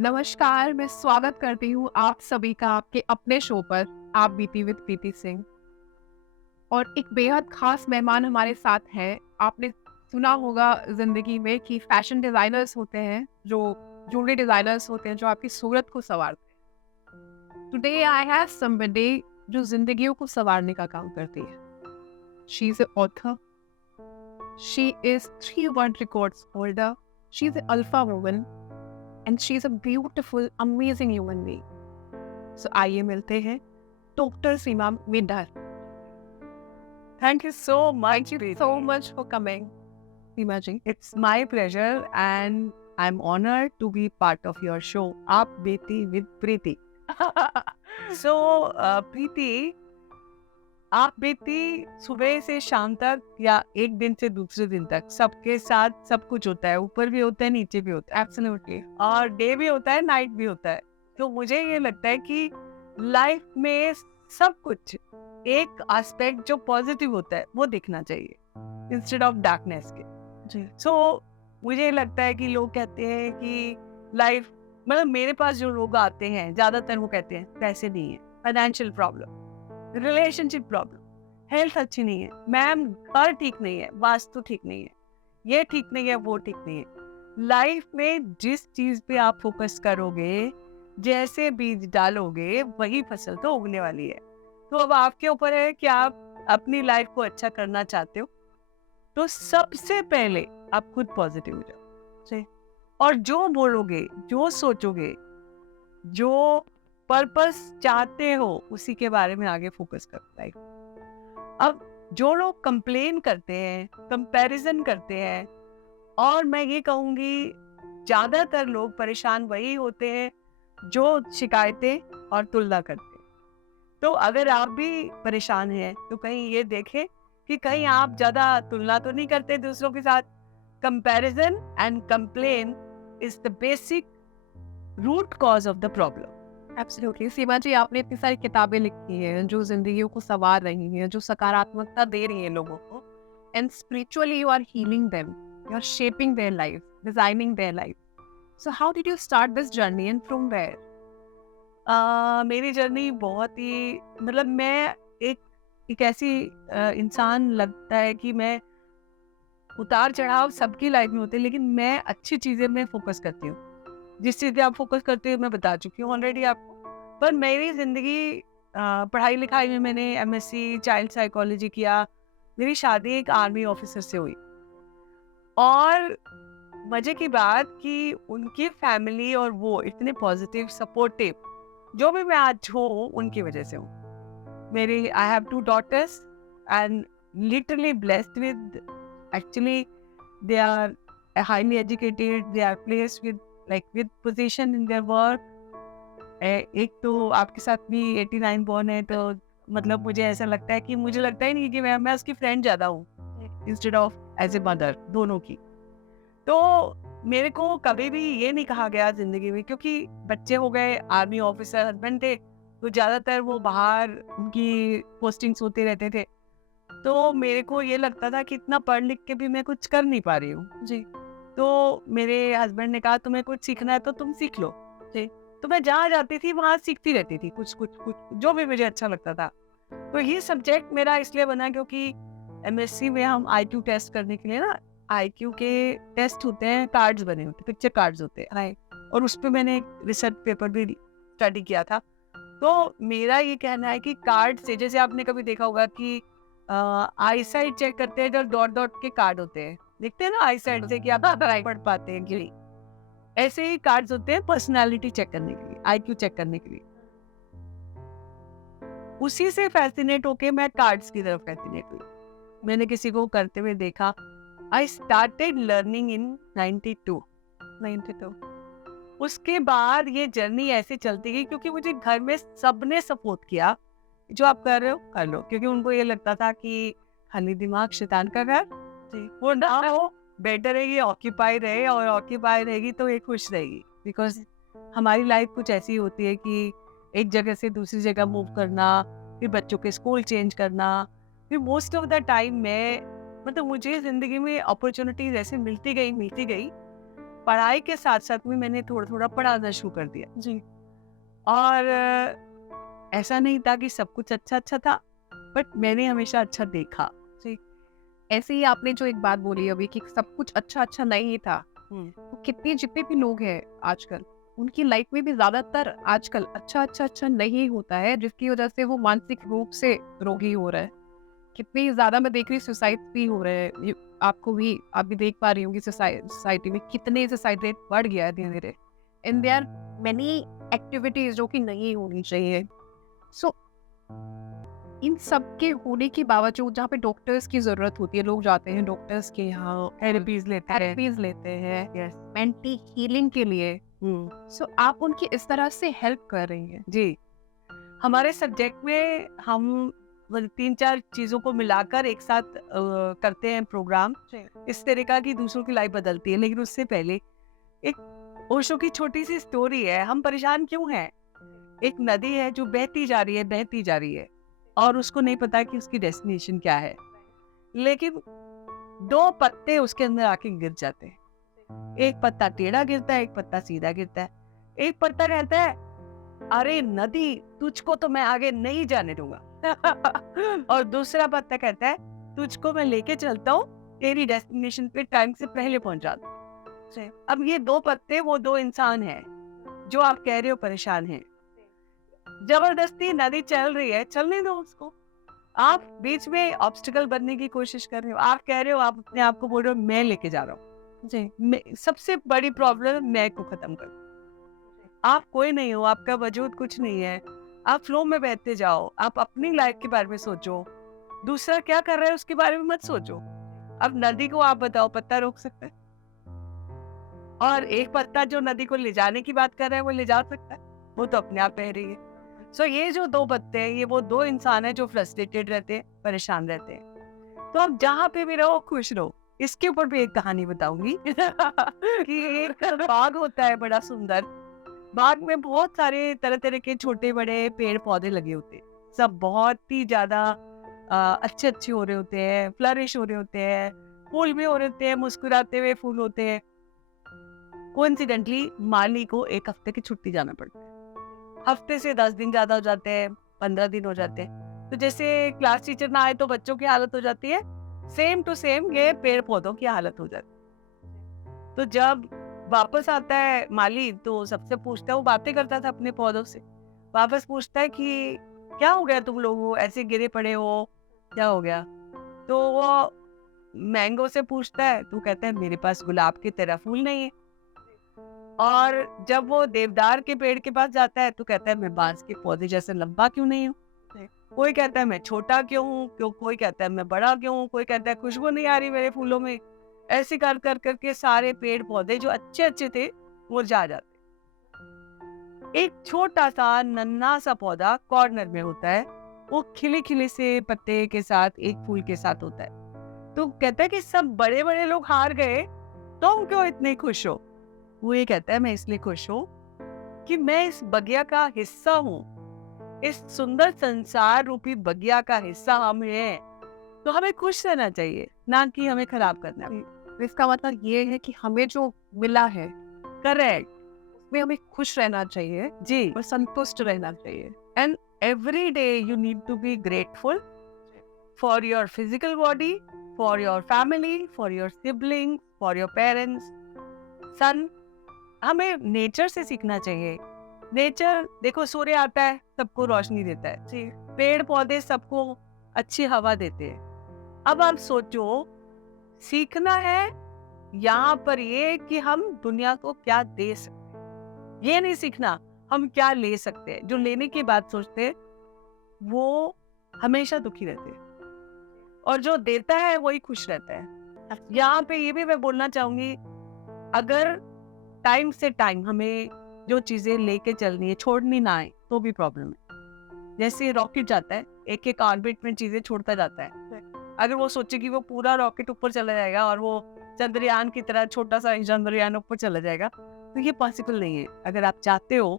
नमस्कार, मैं स्वागत करती हूँ आप सभी का आपके अपने शो पर आप बीती विद प्रीति सिंह। और एक बेहद खास मेहमान हमारे साथ हैं। आपने सुना होगा जिंदगी में कि फैशन डिजाइनर्स होते हैं, जो ज्वेलरी डिजाइनर्स होते हैं, जो आपकी सूरत को संवारते हैं। टुडे आई हैव समबडी जो जिंदगियों को संवारने का काम करती है। She is a author, she is 3 world records holder, she is a alpha woman and she is a beautiful, amazing human being. So आइए मिलते हैं doctor Seema Middha. Thank you so much, Thank you Preeti. so much for coming, Seema ji. It's my pleasure and I'm honored to be part of your show, Aap Beti with Preeti. So, Preeti, आप बेटी सुबह से शाम तक या एक दिन से दूसरे दिन तक सबके साथ सब कुछ होता है, ऊपर भी होता है नीचे भी होता है, एब्सोल्युटली। और डे भी होता है नाइट भी होता है। तो मुझे ये लगता है कि लाइफ में सब कुछ एक एस्पेक्ट जो पॉजिटिव होता है वो दिखना चाहिए इंस्टेड ऑफ डार्कनेस के। जी। सो मुझे लगता है कि लोग कहते हैं कि लाइफ मतलब मेरे पास जो लोग आते हैं ज्यादातर वो कहते हैं पैसे नहीं है, financial problem, relationship problem, health अच्छी नहीं है, मैम घर ठीक नहीं है, वास्तु ठीक नहीं है, ये ठीक नहीं है, वो ठीक नहीं है। लाइफ में जिस चीज पे आप फोकस करोगे, जैसे बीज डालोगे वही फसल तो उगने वाली है। तो अब आपके ऊपर है कि आप अपनी लाइफ को अच्छा करना चाहते हो, तो सबसे पहले आप खुद पॉजिटिव हो जाओ और जो बोलोगे, जो सोचोगे, जो पर्पस चाहते हो उसी के बारे में आगे फोकस करो लाइफ। अब जो लोग कंप्लेन करते हैं, कंपैरिजन करते हैं, और मैं ये कहूंगी ज्यादातर लोग परेशान वही होते हैं जो शिकायतें और तुलना करते हैं। तो अगर आप भी परेशान हैं तो कहीं ये देखें कि कहीं आप ज्यादा तुलना तो नहीं करते दूसरों के साथ। Comparison and complain is the basic root cause of the problem. Absolutely Seema ji, आपने इतनी सारी किताबें लिखी हैं जो जिंदगियों को संवार रही हैं, जो सकारात्मकता दे रही हैं लोगों को। And spiritually you are healing them, you are shaping their life, designing their life. So how did you start this journey and from where? मेरी जर्नी बहुत ही मतलब मैं एक ऐसी इंसान लगता है कि मैं उतार चढ़ाव सबकी लाइफ में होते हैं, लेकिन मैं अच्छी चीजें में फोकस करती हूँ। जिस चीज पे आप फोकस करते हो मैं बता चुकी हूँ ऑलरेडी आपको। पर मेरी जिंदगी पढ़ाई लिखाई में मैंने एमएससी चाइल्ड साइकोलॉजी किया। मेरी शादी एक आर्मी ऑफिसर से हुई, और मजे की बात कि उनकी फैमिली और वो इतने पॉजिटिव सपोर्टिव, जो भी मैं आज हूँ उनकी वजह से हूँ। मेरी I have 2 daughters and literally blessed with, actually they are highly educated, they are placed with position in their work। एक तो आपके साथ भी 89 born है, तो मतलब मुझे ऐसा लगता है कि मुझे लगता ही नहीं कि मैं उसकी फ्रेंड ज्यादा हूँ instead of as a mother दोनों की। तो मेरे को कभी भी ये नहीं कहा गया जिंदगी में, क्योंकि बच्चे हो गए, आर्मी ऑफिसर हस्बैंड थे, तो ज्यादातर वो बाहर उनकी पोस्टिंग्स होते रहते थे। तो मेरे को ये लगता था कि इतना पढ़ लिख के भी मैं कुछ कर नहीं पा रही हूँ जी। तो मेरे हस्बैंड ने कहा तुम्हें कुछ सीखना है तो तुम सीख लो जी। तो मैं जहाँ जाती थी वहाँ सीखती रहती थी कुछ कुछ कुछ जो भी मुझे अच्छा लगता था। तो ये सब्जेक्ट मेरा इसलिए बना क्योंकि एमएससी में हम आईक्यू टेस्ट करने के लिए ना, आईक्यू के टेस्ट होते हैं, कार्ड्स बने होते हैं, पिक्चर कार्ड्स होते हैं, और उस पर मैंने एक रिसर्च पेपर भी स्टडी किया था। तो मेरा ये कहना है कि कार्ड से, जैसे आपने कभी देखा होगा कि आई साइड चेक करते हैं, जो डॉट डॉट के कार्ड होते हैं, देखते हैं ना आई साइड से कि आप पढ़ पाते हैं कि नहीं, ऐसे ही कार्ड्स होते हैं पर्सनालिटी चेक करने के लिए, आईक्यू चेक करने के लिए। उसी से फैसिनेट होके मैं कार्ड्स की तरफ फैसिनेट हुई। मैंने किसी को करते हुए देखा। आई स्टार्टेड लर्निंग इन 92। उसके बाद ये जर्नी ऐसे चलती गई क्योंकि मुझे घर में सबने सपोर्ट किया, जो आप कर रहे हो कर लो, क्योंकि उनको ये लगता था कि खाली दिमाग शैतान का घर जी, वो ना हो, बेटर है ये ऑक्यूपाई रहे, और ऑक्यूपाई रहेगी तो ये खुश रहेगी। बिकॉज हमारी लाइफ कुछ ऐसी होती है कि एक जगह से दूसरी जगह मूव करना, फिर बच्चों के स्कूल चेंज करना, फिर मोस्ट ऑफ द टाइम में मतलब मुझे जिंदगी में अपॉर्चुनिटीज ऐसे मिलती गई, पढ़ाई के साथ साथ में मैंने थोड़ा थोड़ा पढ़ाना शुरू कर दिया जी। और ऐसा नहीं था कि सब कुछ अच्छा अच्छा था, बट मैंने हमेशा अच्छा देखा। जी। ऐसे ही आपने जो एक बात बोली अभी कि सब कुछ अच्छा नहीं था, तो कितने जितने भी लोग हैं आजकल, उनकी लाइफ में भी ज़्यादातर आजकल अच्छा नहीं होता है, जिसकी वजह से वो मानसिक रूप से रोगी हो रहे हैं। कितनी ज़्यादा मैं देख रही हूँ सुसाइड भी हो रहे हैं। आपको भी आप भी देख पा रही होंगी सोसाइटी में कितने सुसाइड रेट बढ़ गया है धीरे-धीरे। And there are many activities जो कि नहीं होनी चाहिए। सो इन सब के होने के बावजूद जहाँ पे डॉक्टर्स की ज़रूरत होती है, लोग जाते हैं डॉक्टर्स के यहाँ, थेरेपीज लेते हैं। थेरेपीज़ लेते हैं यस। मेंटल हीलिंग के लिए। सो आप उनकी इस तरह से हेल्प कर रही हैं। जी, हमारे सब्जेक्ट में हम 3-4 चीज़ों को मिलाकर एक साथ करते हैं प्रोग्राम। इस तरीका की दूसरों की लाइफ बदलती है। लेकिन उससे पहले एक ओशो की छोटी सी स्टोरी है। हम परेशान क्यों हैं? एक नदी है जो बहती जा रही है और उसको नहीं पता कि उसकी डेस्टिनेशन क्या है, लेकिन 2 पत्ते उसके अंदर आके गिर जाते हैं। एक पत्ता टेढ़ा गिरता है, एक पत्ता सीधा गिरता है। एक पत्ता कहता है, अरे नदी, तुझको तो मैं आगे नहीं जाने दूंगा। और दूसरा पत्ता कहता है, तुझको मैं लेके चलता हूँ, तेरी डेस्टिनेशन पे टाइम से पहले पहुंचा दूं। अब ये 2 पत्ते वो 2 इंसान हैं जो आप कह रहे हो परेशान हैं। जबरदस्ती नदी चल रही है, चलने दो उसको। आप बीच में ऑब्स्टिकल बनने की कोशिश कर रहे हो। आप कह रहे हो, आप अपने आप को बोल रहे हो मैं लेके जा रहा हूँ। जी, सबसे बड़ी प्रॉब्लम मैं को खत्म कर। आप कोई नहीं हो, आपका वजूद कुछ नहीं है। आप फ्लो में बहते जाओ। आप अपनी लाइफ के बारे में सोचो, दूसरा क्या कर रहा है उसके बारे में मत सोचो। अब नदी को आप बताओ, पत्ता रोक सकता है? और एक पत्ता जो नदी को ले जाने की बात कर रहा है, वो ले जा सकता है? वो तो अपने आप बह रही है। सो ये जो 2 पत्ते हैं, ये वो 2 इंसान हैं जो फ्रस्ट्रेटेड रहते हैं, परेशान रहते हैं। तो आप जहाँ पे भी रहो, खुश रहो। इसके ऊपर भी एक कहानी बताऊंगी कि एक बाग होता है बड़ा सुंदर। बाग में बहुत सारे तरह तरह के छोटे बड़े पेड़ पौधे लगे होते हैं। सब बहुत ही ज्यादा अच्छे हो रहे होते हैं, फ्लरिश हो रहे होते हैं, फूल भी हो रहे होते हैं, मुस्कुराते हुए फूल होते हैं। कोइंसिडेंटली माली को 1 हफ्ते की छुट्टी जाना पड़ता है। हफ्ते से 10 दिन ज्यादा हो जाते हैं, 15 दिन हो जाते हैं। तो जैसे क्लास टीचर ना आए तो बच्चों की हालत हो जाती है, सेम टू सेम ये पेड़ पौधों की हालत हो जाती है। तो जब वापस आता है माली, तो सबसे पूछता है, वो बातें करता था अपने पौधों से, वापस पूछता है कि क्या हो गया तुम लोगों, ऐसे गिरे पड़े हो, क्या हो गया? तो वो मैंगो से पूछता है, तो कहता है मेरे पास गुलाब की तरह फूल नहीं है। और जब वो देवदार के पेड़ के पास जाता है, तो कहता है मैं बांस के पौधे जैसे लंबा क्यों नहीं हूँ? कोई कहता है मैं छोटा क्यों हूँ, कोई कहता है मैं बड़ा क्यों हूँ, कोई कहता है खुशबू नहीं आ रही मेरे फूलों में। ऐसे कर कर करके सारे पेड़ पौधे जो अच्छे थे मुरझा जाते। एक छोटा सा नन्हा सा पौधा कॉर्नर में होता है, वो खिले खिले से पत्ते के साथ एक फूल के साथ होता है। तो कहता है कि सब बड़े बड़े लोग हार गए, तुम क्यों इतने खुश हो? वो ये कहता है मैं इसलिए खुश हूँ कि मैं इस बगिया का हिस्सा हूँ। इस सुंदर संसार रूपी बगिया का हिस्सा हम हैं, तो हमें खुश रहना चाहिए, ना कि हमें खराब करना है। इसका मतलब ये है कि हमें जो मिला है, करेक्ट, उसमें हमें खुश रहना चाहिए जी। और संतुष्ट रहना चाहिए। And every day you need to be grateful for your physical body, for your family, for your sibling, for your parents, sun. हमें नेचर से सीखना चाहिए। नेचर देखो, सूर्य आता है सबको रोशनी देता है जी, पेड़ पौधे सबको अच्छी हवा देते हैं। अब आप सोचो, सीखना है यहाँ पर ये कि हम दुनिया को क्या दे सकते हैं, ये नहीं सीखना हम क्या ले सकते हैं। जो लेने की बात सोचते हैं वो हमेशा दुखी रहते हैं, और जो देता है वही खुश रहता है। यहाँ पे ये भी मैं बोलना चाहूंगी, अगर टाइम से टाइम हमें जो चीजें लेके चलनी है छोड़नी ना आए तो भी प्रॉब्लम है। जैसे रॉकेट जाता है, एक एक ऑर्बिट में चीजें छोड़ता जाता है। अगर वो सोचे कि वो पूरा रॉकेट ऊपर चला जाएगा और वो चंद्रयान की तरह छोटा सा चंद्रयान ऊपर चला जाएगा, तो ये पॉसिबल नहीं है। अगर आप चाहते हो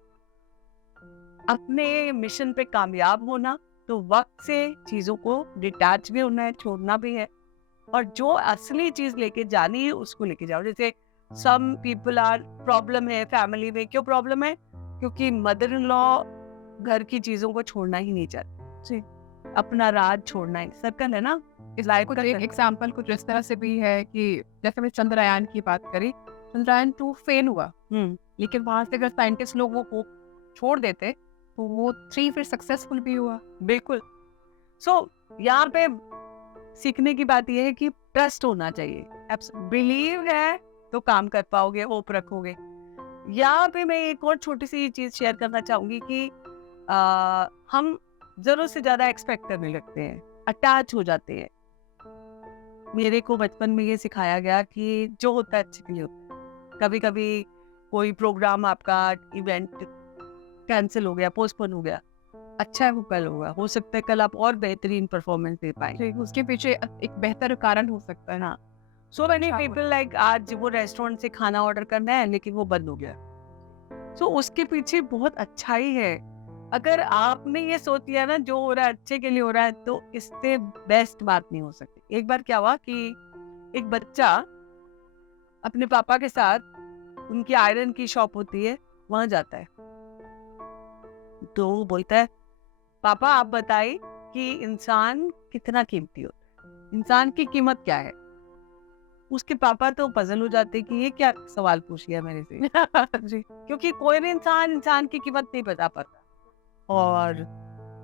अपने मिशन पे कामयाब होना, तो वक्त से चीजों को डिटैच भी होना है, छोड़ना भी है, और जो असली चीज लेके जानी है उसको लेके जाओ। जैसे सम पीपल आर प्रॉब्लम है फैमिली में। क्यों प्रॉब्लम है? क्योंकि मदर इन लॉ घर की चीजों को छोड़ना ही नहीं चाहती, जी। अपना राज छोड़ना ही। सर्कल है ना, इस लाइफ कुछ का एक सर्कल। एग्जाम्पल कुछ इस तरह से भी है कि जैसे मैंने चंद्रयान की बात करी, चंद्रयान 2 फेल हुआ, लेकिन वहां से अगर साइंटिस्ट लोग वो होप छोड़ देते तो वो 3 फिर सक्सेसफुल भी हुआ। बिल्कुल। सो यहाँ पे सीखने की बात यह है कि ट्रस्ट होना चाहिए। बिलीव है तो काम कर पाओगे, होप रखोगे। यहाँ पे मैं एक और छोटी सी चीज शेयर करना चाहूंगी कि हम जरूरत से ज्यादा एक्सपेक्ट करने लगते हैं, अटैच हो जाते हैं। मेरे को बचपन में ये सिखाया गया कि जो होता है अच्छे के लिए होता है। कभी कभी कोई प्रोग्राम आपका इवेंट कैंसिल हो गया, पोस्टपोन हो गया, अच्छा है वो कल होगा, हो सकता है कल आप और बेहतरीन परफॉर्मेंस दे पाए। जी, उसके पीछे एक बेहतर कारण हो सकता है। हाँ, सो मेनी अच्छा पीपल लाइक आज वो रेस्टोरेंट से खाना ऑर्डर करना है लेकिन वो बंद हो गया। सो उसके पीछे बहुत अच्छाई है। अगर आपने ये सोच लिया ना जो हो रहा है अच्छे के लिए हो रहा है, तो इससे बेस्ट बात नहीं हो सकती। एक बार क्या हुआ कि एक बच्चा अपने पापा के साथ, उनकी आयरन की शॉप होती है, वहां जाता है। तो वो बोलता है, पापा आप बताइए कि इंसान कितना कीमती होता है, इंसान की कीमत क्या है। उसके पापा तो पजल हो जाते कि ये क्या सवाल पूछ लिया मेरे से। जी। क्योंकि कोई भी इंसान की कीमत नहीं बता पाता। और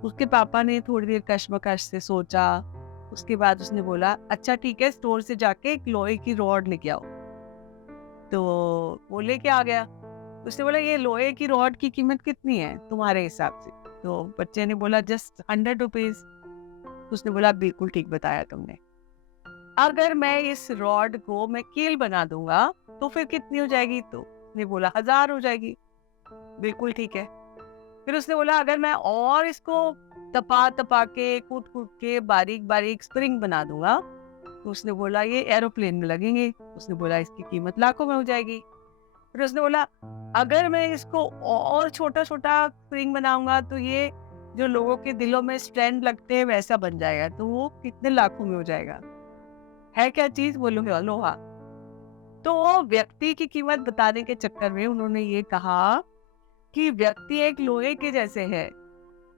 उसके पापा ने थोड़ी देर कश्मकश से सोचा। उसके बाद उसने बोला, अच्छा ठीक है, स्टोर से जाके एक लोहे की रॉड लेके आओ। तो वो लेके आ गया। उसने बोला, ये लोहे की रॉड की कीमत कितनी है तुम्हारे हिसाब से? तो बच्चे ने बोला, जस्ट 100 रुपीज। उसने बोला, बिल्कुल ठीक बताया तुमने। अगर मैं इस रॉड को मैं कील बना दूंगा तो फिर कितनी हो जाएगी? तो उसने बोला 1000 हो जाएगी। बिल्कुल ठीक है। फिर उसने बोला, अगर मैं और इसको तपा तपा के कूट कूट के बारीक बारीक स्प्रिंग बना दूंगा, तो उसने बोला ये एरोप्लेन में लगेंगे। उसने बोला इसकी कीमत लाखों में हो जाएगी। फिर उसने बोला, अगर मैं इसको और छोटा छोटा स्प्रिंग बनाऊंगा तो ये जो लोगों के दिलों में स्ट्रेंड लगते हैं वैसा बन जाएगा, तो वो कितने लाखों में हो जाएगा। है क्या चीज? बोलोगे लोहा। तो वो व्यक्ति की कीमत बताने के चक्कर में उन्होंने ये कहा कि व्यक्ति एक लोहे के जैसे है।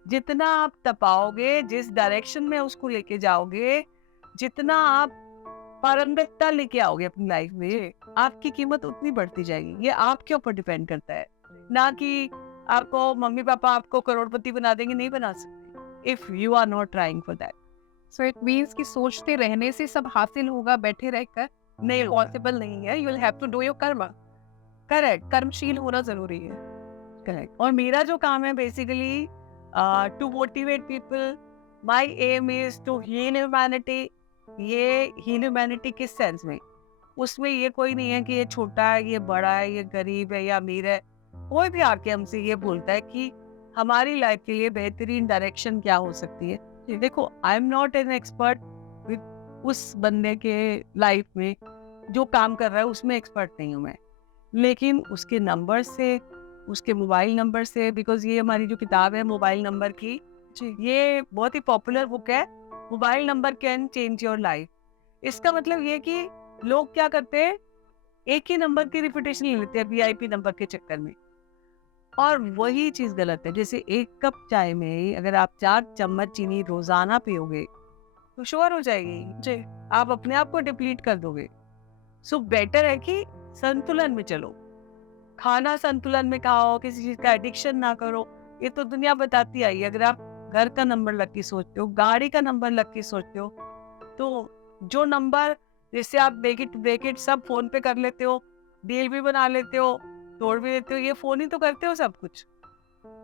जितना आप तपाओगे, जिस डायरेक्शन में उसको लेके जाओगे, जितना आप पारंगतता लेके आओगे अपनी लाइफ में, आपकी कीमत उतनी बढ़ती जाएगी। ये आपके ऊपर डिपेंड करता है, ना कि आपको मम्मी पापा आपको करोड़पति बना देंगे। नहीं बना सकते if you are not trying for that. So it means कि सोचते रहने से सब हासिल होगा, बैठे रहकर नहीं होगा। पॉसिबल नहीं है। You will have to do your karma. Correct, कर्मशील होना जरूरी है। करेक्ट। और मेरा जो काम है basically to motivate people. My aim is to heal humanity. ये हील ह्यूमैनिटी किस सेंस में? उसमें ये कोई नहीं है कि ये छोटा है, ये बड़ा है, ये गरीब है या अमीर है। कोई भी आके हमसे ये बोलता है कि हमारी लाइफ के लिए बेहतरीन डायरेक्शन क्या हो सकती है। देखो, I am not an expert with उस बंदे के लाइफ में जो काम कर रहा है, उसमें एक्सपर्ट नहीं हूँ मैं। लेकिन उसके नंबर से, उसके मोबाइल नंबर से, बिकॉज ये हमारी जो किताब है मोबाइल नंबर की, ये बहुत ही पॉपुलर बुक है। Mobile number can change your life. इसका मतलब ये कि लोग क्या करते हैं, एक ही नंबर की रिपीटेशन ले लेते हैं वीआईपी नंबर के चक्कर में। और वही चीज गलत है। जैसे एक कप चाय में अगर आप 4 चम्मच चीनी रोजाना पियोगे तो शुगर हो जाएगी जी, आप अपने आप को डिप्लीट कर दोगे। सो बेटर है कि संतुलन में चलो, खाना संतुलन में खाओ, किसी चीज का एडिक्शन ना करो। ये तो दुनिया बताती आई है। अगर आप घर का नंबर लग के सोचते हो, गाड़ी का नंबर लग के सोचते हो, तो जो नंबर, जैसे आप ब्रेक इट सब फोन पे कर लेते हो, डील भी बना लेते हो, तोड़ भी लेते हो, ये फोन ही तो करते हो सब कुछ।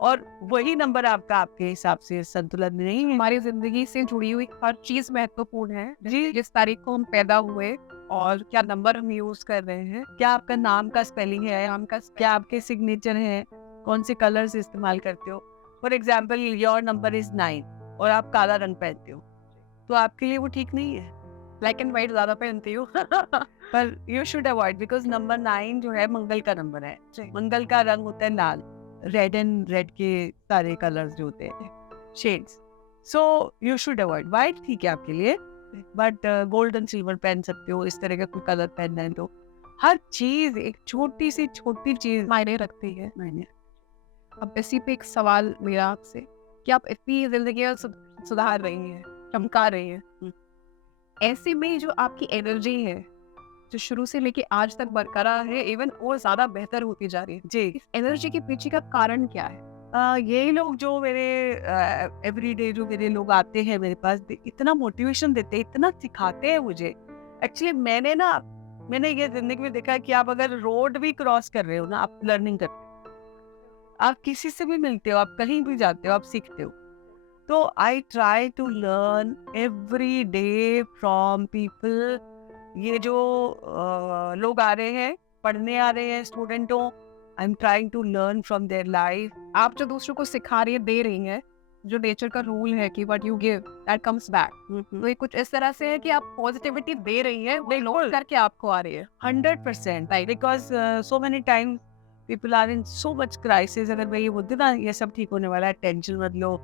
और वही नंबर आपका आपके हिसाब से संतुलन में नहीं है। हमारी जिंदगी से जुड़ी हुई हर चीज महत्वपूर्ण है। जी, जिस तारीख को हम पैदा हुए और क्या नंबर हम यूज कर रहे हैं, क्या आपका नाम का स्पेलिंग है, नाम का क्या आपके सिग्नेचर है, कौन से कलर्स इस्तेमाल करते हो। For example, your number is 9 और आप काला रंग पहनते हो, तो आपके लिए वो ठीक नहीं है। ब्लैक एंड व्हाइट ज्यादा पहनती हूँ। पर you should avoid, because number 9 जो है मंगल का नंबर है। मंगल का रंग होता है लाल, रेड एंड रेड के सारे कलर्स जो होते हैं, shades. So you should avoid. White ठीक है आपके लिए, बट गोल्ड एंड सिल्वर पहन सकते हो, इस तरह का कोई कलर पहनना है तो। हर चीज, एक छोटी सी छोटी चीज मायने रखती है। मैंने अब इसी पे एक सवाल मेरा आपसे कि आप इतनी जिंदगी सुधार रही हैं, चमका रही हैं, ऐसे में जो आपकी एनर्जी है जो शुरू से लेके आज तक बरकरार है, इवन और ज्यादा बेहतर होती जा रही है, जी। इस एनर्जी के पीछे का कारण क्या है? यही लोग जो मेरे एवरीडे जो मेरे लोग आते हैं मेरे पास, इतना मोटिवेशन देते हैं, इतना सिखाते हैं मुझे। एक्चुअली मैंने ये जिंदगी में देखा है कि आप अगर रोड भी क्रॉस कर रहे हो ना, आप लर्निंग करते हो, आप किसी से भी मिलते हो, आप कहीं भी जाते हो, आप सीखते हो। तो I try to learn every day from people. ये जो लोग आ रहे हैं, पढ़ने आ रहे हैं, स्टूडेंटों, I am trying to learn from their life. आप जो दूसरों को सिखा रही है, दे रही हैं, जो नेचर का रूल है कि what you give that comes back, तो ये कुछ इस तरह से है कि आप पॉजिटिविटी दे रही हैं, वो लौट करके आपको आ रही है। 100% because so many times people are in so much crisis. अगर मैं ये बोलती ना ये सब ठीक होने वाला है, टेंशन मत लो,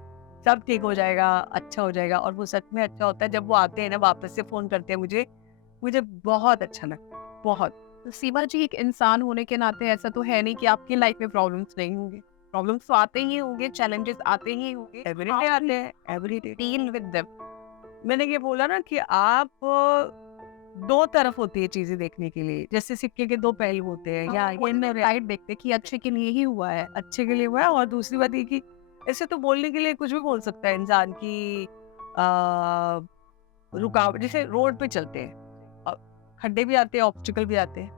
सब ठीक हो जाएगा, अच्छा हो जाएगा, और वो सच में अच्छा होता है। जब वो आते हैं ना, वापस से फोन करते हैं मुझे बहुत अच्छा लगता है, बहुत। तो सीमा जी, एक इंसान होने के नाते ऐसा तो है नहीं कि आपकी लाइफ में प्रॉब्लम्स नहीं होंगे, प्रॉब्लम्स तो आते ही होंगे, चैलेंजेस आते ही होंगे, एवरीडे आते हैं, एवरीडे डील विद देम। मैंने ये बोला ना कि आप दो तरफ होती है चीजें देखने के लिए, जैसे सिक्के के दो पहलू होते हैं, या ये राइट देखते कि अच्छे के लिए ही हुआ है। अच्छे के लिए हुआ है। और दूसरी बात ये कि ऐसे तो बोलने के लिए कुछ भी बोल सकता है इंसान की रुकावट, जैसे रोड पे चलते हैं, खड्डे भी आते हैं, ऑब्स्टिकल भी आते हैं,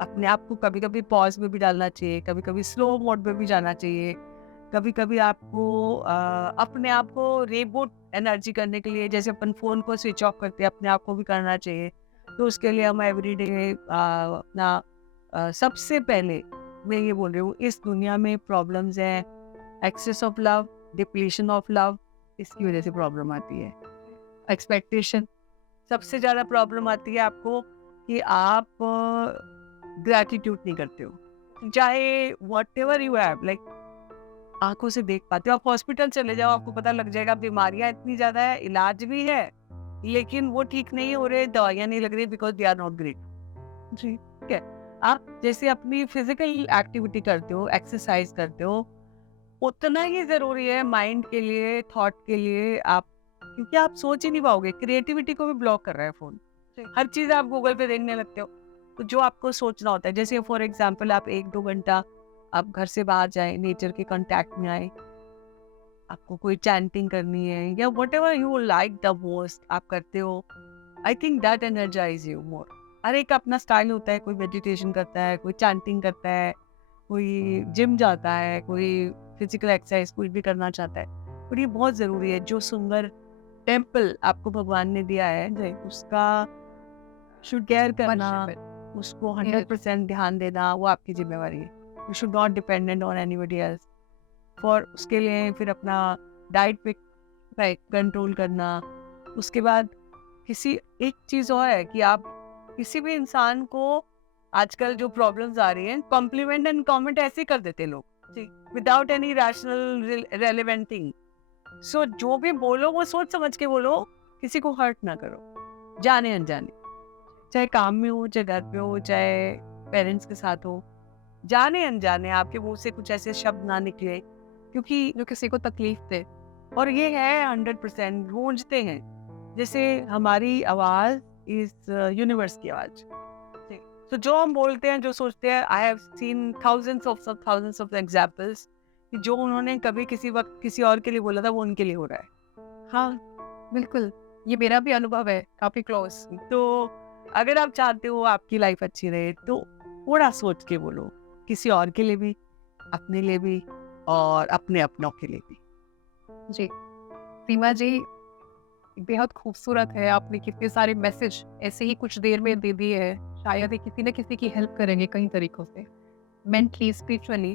अपने आप को कभी कभी पॉज में भी डालना चाहिए, कभी कभी स्लो मोड में भी जाना चाहिए, कभी कभी आपको अपने आप को रीबूट एनर्जी करने के लिए, जैसे अपन फोन को स्विच ऑफ करते हैं, अपने आप को भी करना चाहिए। तो उसके लिए हम एवरीडे अपना सबसे पहले मैं ये बोल रही हूँ, इस दुनिया में प्रॉब्लम्स हैं, excess of love, depletion of love, इसकी वजह से प्रॉब्लम आती है। एक्सपेक्टेशन, सबसे ज्यादा प्रॉब्लम आती है आपको कि आप ग्रैटिट्यूड नहीं करते हो, चाहे what ever you have, like आंखों से देख पाते हो। आप हॉस्पिटल चले जाओ, आपको पता लग जाएगा बीमारियां इतनी ज्यादा है, इलाज भी है, लेकिन वो ठीक नहीं हो रहे, दवाइयां नहीं लग रही, because they are not great. जी, ठीक है। आप जैसे अपनी फिजिकल एक्टिविटी करते हो, एक्सरसाइज करते हो, उतना ही जरूरी है माइंड के लिए, थॉट के लिए। आप, क्योंकि आप सोच ही नहीं पाओगे, क्रिएटिविटी को भी ब्लॉक कर रहा है फोन। हर चीज आप गूगल पे देखने लगते हो, तो जो आपको सोचना होता है, जैसे फॉर एग्जाम्पल आप 1-2 घंटा आप घर से बाहर जाए, नेचर के कांटेक्ट में आए, आपको कोई चैंटिंग करनी है या whatever you like the most, आप करते हो, I think that energise you more. हर एक का अपना स्टाइल होता है, कोई मेडिटेशन करता है, कोई चैंटिंग करता है, कोई जिम जाता है, कोई फिजिकल एक्सरसाइज कुछ भी करना चाहता है। और ये बहुत ज़रूरी है, जो सुंदर टेम्पल आपको भगवान ने दिया है, उसका शुड केयर करना, उसको 100% ध्यान देना, वो आपकी जिम्मेवारी है। You should not dependent on anybody else for, उसके लिए फिर अपना डाइट पे कंट्रोल करना। उसके बाद किसी एक चीज़ और है कि आप किसी भी इंसान को, आजकल जो प्रॉब्लम्स आ रही हैं, कॉम्प्लीमेंट एंड कमेंट ऐसे कर देते लोग, without any rational relevant thing. So जो भी बोलो वो सोच समझ के बोलो, किसी को हर्ट ना करो, जाने अनजाने, चाहे काम में हो, चाहे घर पे हो, चाहे पेरेंट्स के साथ हो, जाने अनजाने आपके मुंह से कुछ ऐसे शब्द ना निकले, क्योंकि जो किसी को तकलीफ दे। और ये है 100% गूंजते हैं, जैसे हमारी आवाज इस यूनिवर्स की आवाज। तो जो हम बोलते हैं, जो सोचते हैं, I have seen thousands of examples कि जो उन्होंने कभी किसी वक्त किसी और के लिए बोला था, वो उनके लिए हो रहा है। हाँ बिल्कुल, ये मेरा भी अनुभव है, काफी क्लोज। तो अगर आप चाहते हो आपकी लाइफ अच्छी रहे, तो थोड़ा सोच के बोलो, किसी और के लिए भी, अपने लिए भी, और अपने अपनों के लिए भी। जी सीमा जी, बेहद खूबसूरत है, आपने कितने सारे मैसेज ऐसे ही कुछ देर में दे दिए हैं, शायद ये किसी न किसी की हेल्प करेंगे कई तरीकों से, मेंटली, स्पिरिचुअली।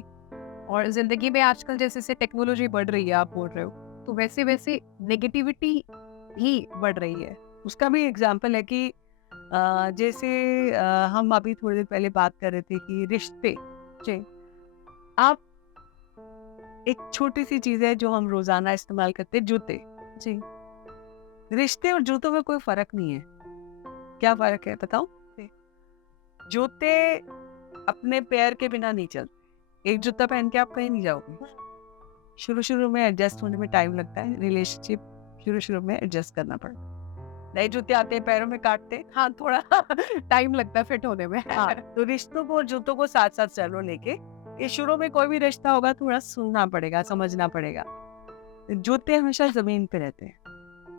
और जिंदगी में आजकल जैसे जैसे टेक्नोलॉजी बढ़ रही है, आप बोल रहे हो, तो वैसे वैसे नेगेटिविटी भी बढ़ रही है। उसका भी एग्जाम्पल है कि जैसे हम अभी थोड़ी देर पहले बात कर रहे थे कि रिश्ते, आप, एक छोटी सी चीज है जो हम रोजाना इस्तेमाल करते हैं, जूते। जी, रिश्ते और जूतों में कोई फर्क नहीं है। क्या फर्क है बताओ? जूते अपने पैर के बिना नहीं चलते। एक जूता पहन के आप कहीं नहीं जाओगे। शुरू में एडजस्ट होने में टाइम लगता है, रिलेशनशिप शुरू में एडजस्ट करना पड़ता है। नए जूते आते हैं, पैरों में काटते, हाँ, थोड़ा टाइम लगता है फिट होने में। हाँ, तो रिश्तों को और जूतों को साथ साथ चलो लेके। ये शुरू में कोई भी रिश्ता होगा थोड़ा सुनना पड़ेगा, समझना पड़ेगा। जूते हमेशा जमीन पे रहते हैं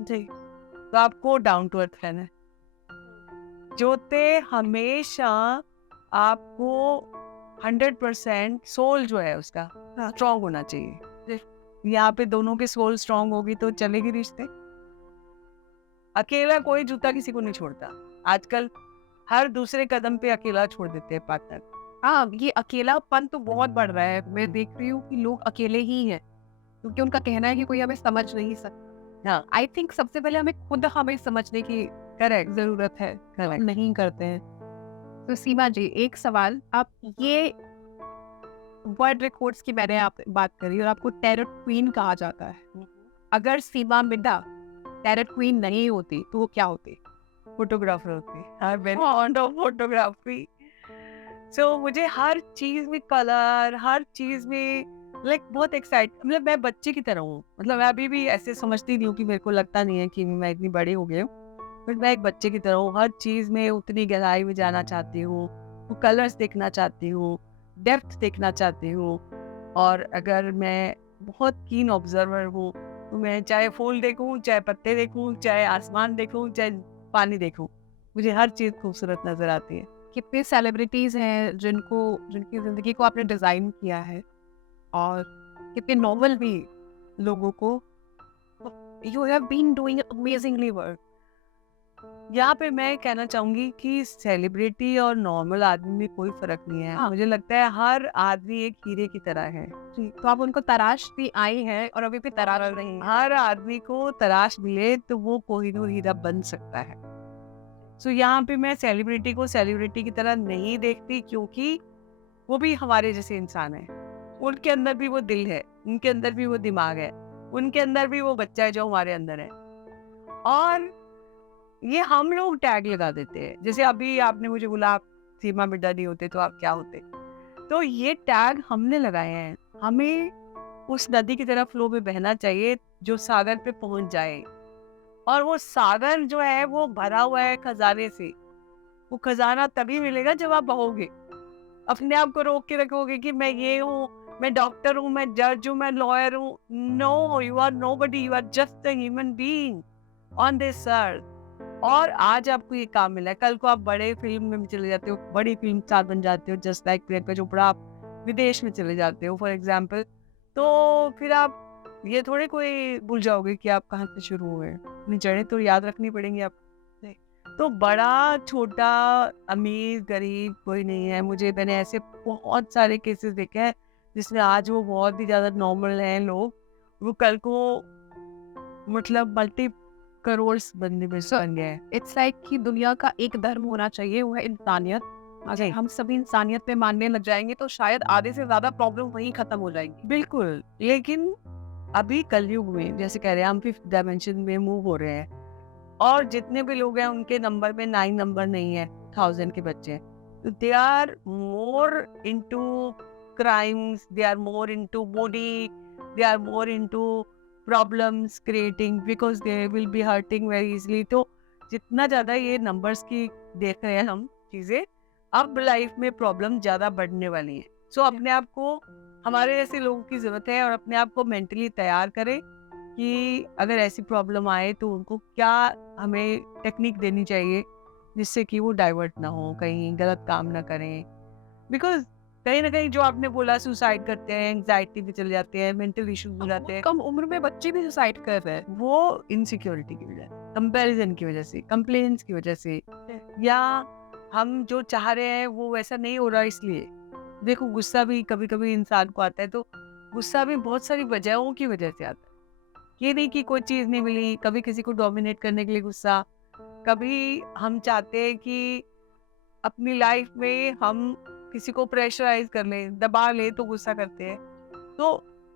जी, तो आपको डाउन टू अर्थ रहना है। जूते हमेशा आपको 100% सोल जो है उसका स्ट्रॉन्ग होना चाहिए। यहाँ पे दोनों के सोल स्ट्रॉन्ग होगी तो चलेगी रिश्ते। अकेला कोई जूता किसी को नहीं छोड़ता। आजकल हर दूसरे कदम पे अकेला छोड़ देते हैं पार्टनर। हाँ, ये अकेलापन तो बहुत बढ़ रहा है। मैं देख रही हूँ कि लोग अकेले ही हैं क्योंकि उनका कहना है कि कोई हमें समझ नहीं सकता। हाँ, आई थिंक सबसे पहले हमें समझने की करेक्ट जरूरत है, करेक्ट। नहीं करते हैं। तो सीमा जी, एक सवाल, आप ये वर्ल्ड रिकॉर्ड्स की मैंने आप बात करी और आपको टेरर क्वीन कहा जाता है। अगर सीमा मिर्जा टेरर क्वीन नहीं होती तो वो क्या होती? फोटोग्राफर होती। I am very fond of photography. So मुझे हर चीज में कलर, हर चीज में बहुत एक्साइट, मतलब मैं बच्चे की तरह हूँ। मतलब मैं अभी भी ऐसे समझती नहीं हूँ कि मेरे को लगता नहीं है कि मैं इतनी बड़ी हो गई हूँ, बट मैं एक बच्चे की तरह हूँ। हर चीज में उतनी गहराई में जाना चाहती हूँ, वो कलर्स देखना चाहती हूँ, डेप्थ देखना चाहती हूँ। और अगर मैं बहुत कीन ऑब्जर्वर हूँ तो मैं चाहे फूल देखूँ, चाहे पत्ते देखूँ, चाहे आसमान देखूँ, चाहे पानी देखूँ, मुझे हर चीज खूबसूरत नजर आती है। कितने सेलिब्रिटीज हैं जिनकी जिंदगी को आपने डिजाइन किया है, और कितने नॉर्मल भी लोगों को you have been doing amazingly work. यहाँ पे मैं कहना चाहूंगी कि सेलिब्रिटी और नॉर्मल आदमी में कोई फर्क नहीं है। हाँ। मुझे लगता है हर आदमी एक हीरे की तरह है। जी, तो आप उनको तराशती आई हैं और अभी भी तराश रही हैं। हर आदमी को तराश मिले तो वो कोहिनूर हीरा बन सकता है। सो यहाँ पे मैं सेलिब्रिटी को सेलिब्रिटी की तरह नहीं देखती, क्योंकि वो भी हमारे जैसे इंसान है। उनके अंदर भी वो दिल है, उनके अंदर भी वो दिमाग है, उनके अंदर भी वो बच्चा है जो हमारे अंदर है। और ये हम लोग टैग लगा देते हैं। जैसे अभी आपने मुझे बोला आप सीमा मिर्जा नहीं होते तो आप क्या होते, तो ये टैग हमने लगाए हैं। हमें उस नदी की तरफ फ्लो में बहना चाहिए जो सागर पे पहुंच जाए, और वो सागर जो है वो भरा हुआ है खजाने से। वो खजाना तभी मिलेगा जब आप बहोगे। अपने आप को रोक के रखोगे कि मैं ये हूँ, मैं डॉक्टर हूँ, मैं जज हूँ, मैं लॉयर हूँ। No, you are nobody, you are just a human being on this earth. और आज आपको ये काम मिला है, कल को आप बड़े फिल्म में चले जाते हो, बड़ी फिल्म स्टार बन जाते हो, जस्ट लाइक प्रियंका चोपड़ा। आप विदेश में चले जाते हो फॉर एग्जाम्पल, तो फिर आप ये थोड़े कोई भूल जाओगे कि आप कहाँ से शुरू हुए। अपनी जड़ें तो याद रखनी पड़ेंगी आप। तो बड़ा छोटा अमीर गरीब कोई नहीं है। मैंने ऐसे बहुत सारे केसेस देखे हैं जिसमें आज वो बहुत ही ज्यादा नॉर्मल हैं लोग, वो कल को मतलब मल्टी करोड़ बनने में बन गए। इट्स लाइक कि दुनिया का एक धर्म होना चाहिए, वो है इंसानियत। अगर हम सभी इंसानियत पे मानने लग जाएंगे तो शायद आधे से ज्यादा प्रॉब्लम वहीं खत्म हो जाएगी। बिल्कुल, लेकिन अभी कलयुग में जैसे कह रहे हैं हम 5th डायमेंशन में मूव हो रहे हैं, और जितने भी लोग हैं उनके नंबर में 9 नंबर नहीं है, 1000 के बच्चे हैं। तो they are more into crimes, they are more into body, they are more into problems creating because they will be hurting very easily. तो जितना ज्यादा ये नंबर्स की देख रहे हैं हम चीजें, अब लाइफ में प्रॉब्लम ज्यादा बढ़ने वाली है। सो अपने आप को, हमारे जैसे लोगों की जरूरत है, और अपने आप को मेंटली तैयार करें कि अगर ऐसी प्रॉब्लम आए तो उनको क्या हमें टेक्निक देनी चाहिए जिससे कि वो डाइवर्ट ना हो, कहीं गलत काम ना करें। बिकॉज कहीं ना कहीं जो आपने बोला, सुसाइड करते हैं, एंग्जाइटी में चले जाते हैं, मेंटल इश्यूज हो जाते हैं। कम उम्र में बच्चे भी सुसाइड कर रहे हैं। वो इनसिक्योरिटी की वजह से, कंपैरिजन की वजह से, कंप्लेंट्स की वजह से, या हम जो चाह रहे हैं वो वैसा नहीं हो रहा इसलिए। देखो, गुस्सा भी कभी कभी इंसान को आता है, तो गुस्सा भी बहुत सारी वजहों की वजह से आता है। ये नहीं कि कोई चीज नहीं मिली, कभी किसी को डोमिनेट करने के लिए गुस्सा, कभी हम चाहते हैं कि अपनी लाइफ में हम किसी को प्रेशराइज कर लें, दबा ले, तो गुस्सा करते हैं। तो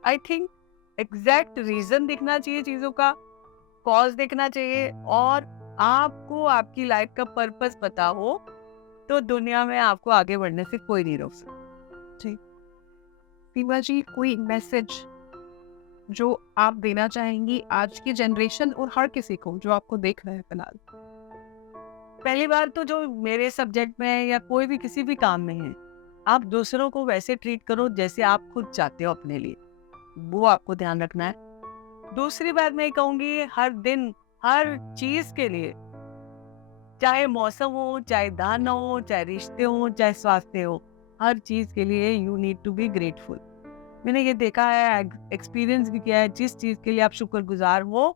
आई थिंक एग्जैक्ट रीजन देखना चाहिए चीजों का, कॉज देखना चाहिए, और आपको आपकी लाइफ का पर्पस पता हो तो दुनिया में आपको आगे बढ़ने से कोई नहीं रोक सकता। सीमा जी, कोई मैसेज जो आप देना चाहेंगी आज की जनरेशन और हर किसी को जो आपको देख रहे हैं फिलहाल? पहली बार तो जो मेरे सब्जेक्ट में है या कोई भी किसी भी काम में है, आप दूसरों को वैसे ट्रीट करो जैसे आप खुद चाहते हो अपने लिए, वो आपको ध्यान रखना है। दूसरी बात मैं कहूँगी, हर दिन हर चीज के लिए, चाहे मौसम हो, चाहे दान हो, चाहे रिश्ते हो, चाहे स्वास्थ्य हो, हर चीज के लिए you need to be grateful. मैंने ये देखा है, एक्सपीरियंस भी किया है, जिस चीज के लिए आप शुक्रगुजार हो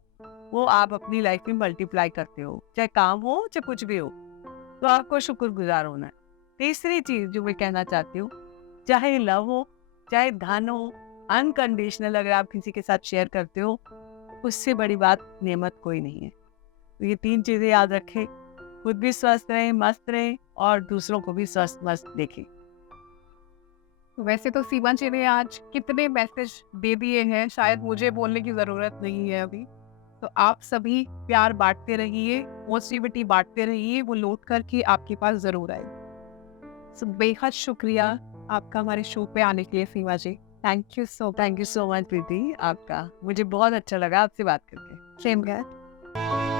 वो आप अपनी लाइफ में मल्टीप्लाई करते हो, चाहे काम हो चाहे कुछ भी हो, तो आपको शुक्रगुजार होना है। तीसरी चीज जो मैं कहना चाहती हूँ, चाहे लव हो चाहे धन हो, अनकंडीशनल अगर आप किसी के साथ शेयर करते हो, उससे बड़ी बात नेमत कोई नहीं है। तो ये 3 चीजें याद रखें, खुद भी स्वस्थ रहें, मस्त रहें और दूसरों को भी स्वस्थ मस्त देखें। वैसे तो सीमा जी ने आज कितने मैसेज दे दिए हैं, शायद मुझे बोलने की ज़रूरत नहीं है अभी। तो आप सभी प्यार बाँटते रहिए, पॉजिटिविटी बाँटते रहिए, वो लौट कर के आपके पास ज़रूर आएगी। सो बेहद शुक्रिया आपका हमारे शो पे आने के लिए Seema ji. Thank you so thank you so much Preeti, आपका। मुझे बहुत अच्छा लगा आपसे बात करके। Same here.